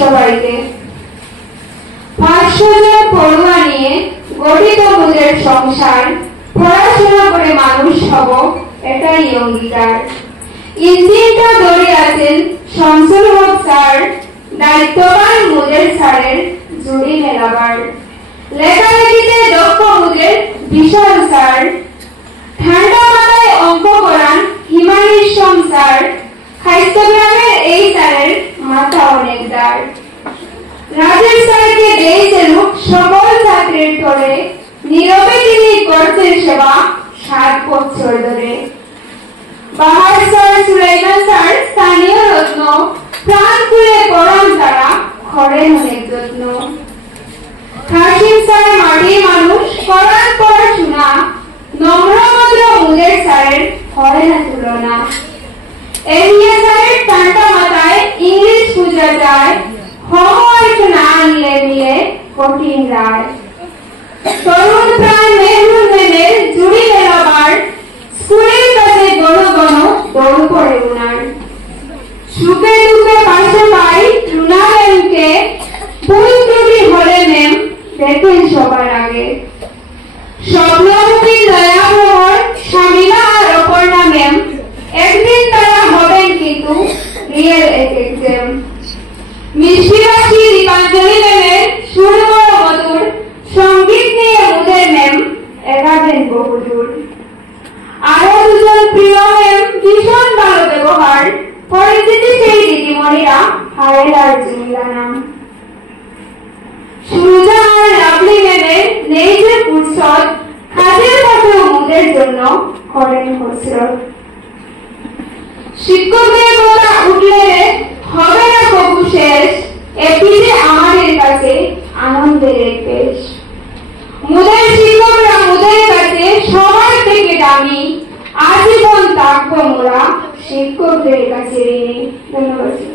সবাইকে। 500 জন পড়ুয়া নিয়ে গঠিত মোদের সংসার, পড়াশোনা করে মানুষ হব এটাই অঙ্গীকার। ইঞ্জিনটা ধরে আছেন শামসুল হক স্যার, দায়িত্ববান মোদের স্যারের জুড়ি মেলাবার। লেখালেখিতে দক্ষ মোদের বিশাল স্যার, ঠান্ডা মাথায় অঙ্ক করান হিমানিশম স্যার। খাইস্তগ্রামের এই স্যারের মাথা অনেক দাঁড়। রাজেশ স্যারকে দিয়েছেন সকল ছাত্রের তরে, নীরবে তিনি করছেন সেবা 7 বছর ধরে। বাহার স্যার, সুলাইমান স্যার স্থানীয় রত্ন, প্রাণ খুলে পড়ান তারা, করেন অনেক যত্ন। হাসিম স্যার মাটির মানুষ, করান পড়াশোনা, নম্র ভদ্র মোদের স্যারের হয় না তুলনা। এলিয়া স্যারের ঠান্ডা মাথায় ইংলিশ বুঝা যায়, হোমওয়ার্ক না আনলে মিলে কঠিন রায়। তরুণ প্রাণ মেহরুন ম্যামের জুড়ি মেলাবার, স্কুলের কাছে গণ গণ দৌড় পড়ে উনার। সুখে দুঃখে পাশে পাই রুনা ম্যামকে, ভুল ত্রুটি হলে ম্যাম দেখেন সবার আগে। স্বপ্নমুখী দয়াভর শামিলা আর অপর্ণা ম্যাম, একদিন তারা হবেন কিন্তু রিয়েল এক্সাম। মিষ্টিবাসী দীপাঞ্জলি ম্যামের সুর বড় মধুর, সঙ্গীত নিয়ে মোদের ম্যাম এগাবেন বহুদূর। আরো দুজন প্রিয় ম্যাম, ভীষণ ভালো ব্যবহার, পরিচিতি সেই দিদিমণিরা হায়েল আর জুমিলা নাম। সুরজা আর লাভলি ম্যামের নেই যে ফুরসত, কাজের পথেও মোদের জন্য করেন কসরত। শিক্ষকের কথা উঠলে হবে না কবু শেষ, এপিজে আমাদের কাছে আনন্দের এক দেশ। মোদের শিক্ষকরা মোদের কাছে সবার থেকে দামি, আজীবন থাকবো মোরা শিক্ষকদের কাছে ঋণী। ধন্যবাদ।